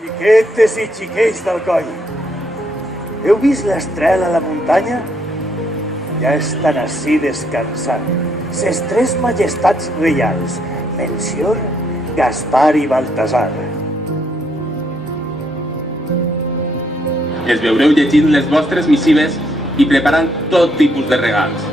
Xiquetes i xiquets del coll, heu vist l'estrela a la muntanya? Ja estan ací descansant ses tres majestats reials, Melcior, Gaspar i Baltasar. Els veureu llegint les vostres missives i preparant tot tipus de regals.